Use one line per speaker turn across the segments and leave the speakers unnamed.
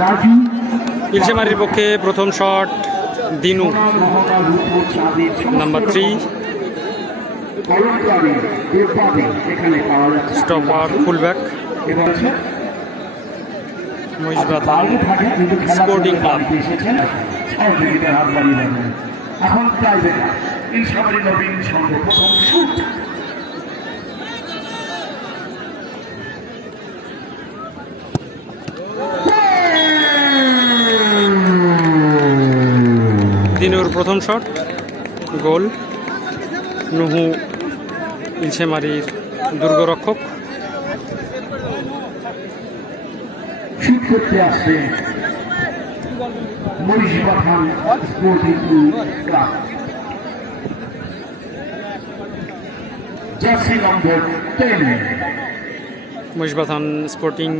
রাজু
ইলশেমারির পক্ষে প্রথম shot Dinu number three stopper fullback sporting club.
এখন নবীন প্রথম শুট
দিনুর প্রথম শট গোল। নুহু ইলশেমারির দুর্গরক্ষক। মহিষবাথান স্পোর্টিং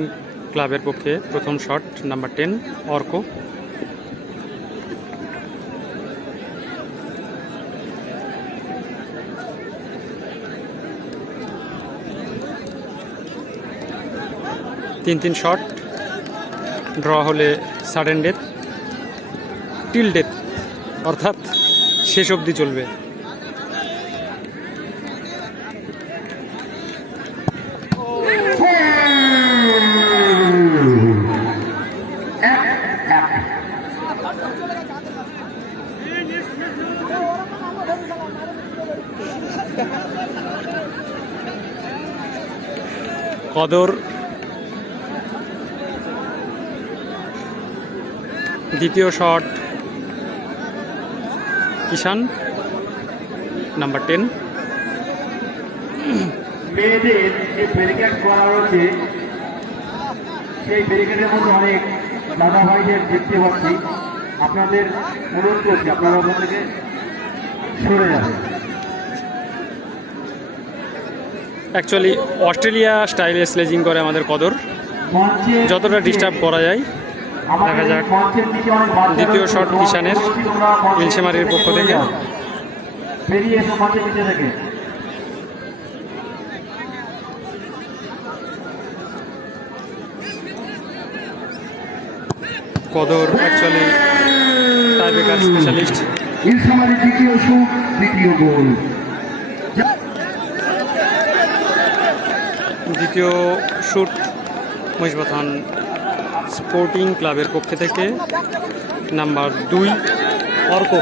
ক্লাবের পক্ষে প্রথম শট নাম্বার টেন অর্ক। তিন তিন শট ড্র হলে সাডেন ডেথ টিল ডেথ অর্থাৎ শেষ অবধি চলবে। কদর দ্বিতীয় শট কিষান নাম্বার টেন
মেয়েদের যে ব্যারিকেড করা হয়েছে সেই ব্যারিকেডের মধ্যে অনেক দাদা ভাইদের দেখতে পাচ্ছি আপনাদের অনুরোধ করছি আপনারা ওখান থেকে সরে যাবেন
অ্যাকচুয়ালি অস্ট্রেলিয়া স্টাইলে স্লেজিং করে আমাদের কদর। যতটা ডিস্টার্ব করা যায়। দেখা যাক। দ্বিতীয় শট কিষানের, ইলশেমারির পক্ষ থেকে।
বেরিয়ে এসো মঞ্চের নিচে থেকে
কদর অ্যাকচুয়ালি টাইব্রেকার স্পেশালিস্ট
দ্বিতীয় শুট দ্বিতীয় গোল
দ্বিতীয় শুট মহিষবাথান স্পোর্টিং ক্লাবের পক্ষ থেকে নাম্বার দুই Arko.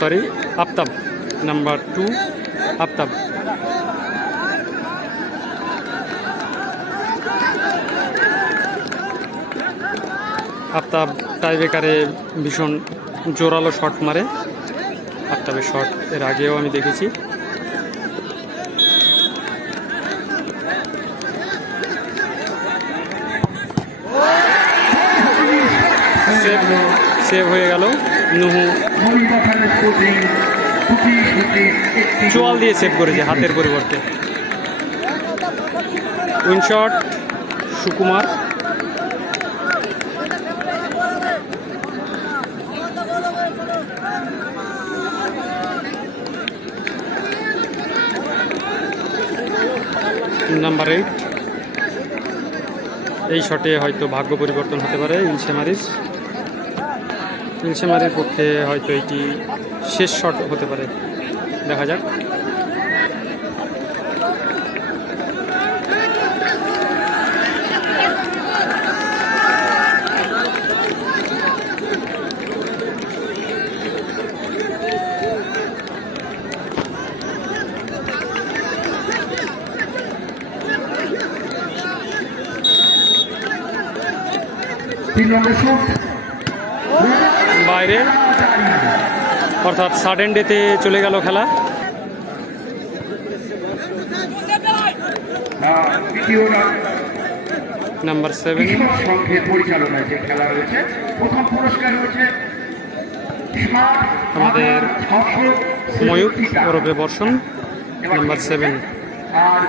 Sorry, Aftab. Number two Aftab. Aftab টাইব্রেকারে ভীষণ জোরালো শট মারে। আফতাবের শট এর আগেও আমি দেখেছি সেভ সেভ হয়ে গেল। নুহু চোয়াল দিয়ে সেভ করেছে হাতের পরিবর্তে। Win shot Sukumar. Number eight. এই শটে হয়তো ভাগ্য পরিবর্তন হতে পারে ইলশেমারির ইলশেমারির পক্ষে হয়তো এটি শেষ শট হতে পারে। দেখা যাক।
Number shoot.
বাইরে। অর্থাৎ সাডেন ডেতে চলে গেল খেলা।
নাম্বার সেভেন আমাদের ময়ূর ওরফে বর্ষণ। নাম্বার সেভেন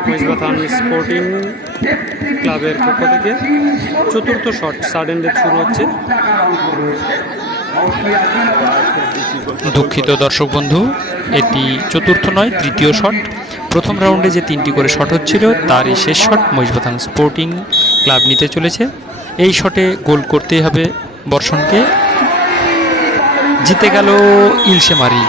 মহিষবাথান স্পোর্টিং ক্লাবের পক্ষ থেকে চতুর্থ শট সাডেন ডেথ শুরু হচ্ছে।
দুঃখিত দর্শক বন্ধু, এটি চতুর্থ নয়, তৃতীয় শট। প্রথম রাউন্ডে যে তিনটি করে শট হচ্ছিল, তারই শেষ শট মহিষবাথান স্পোর্টিং ক্লাব নিতে চলেছে। এই শটে গোল করতেই হবে বর্ষণকে। জিতে গেল ইলশেমারি।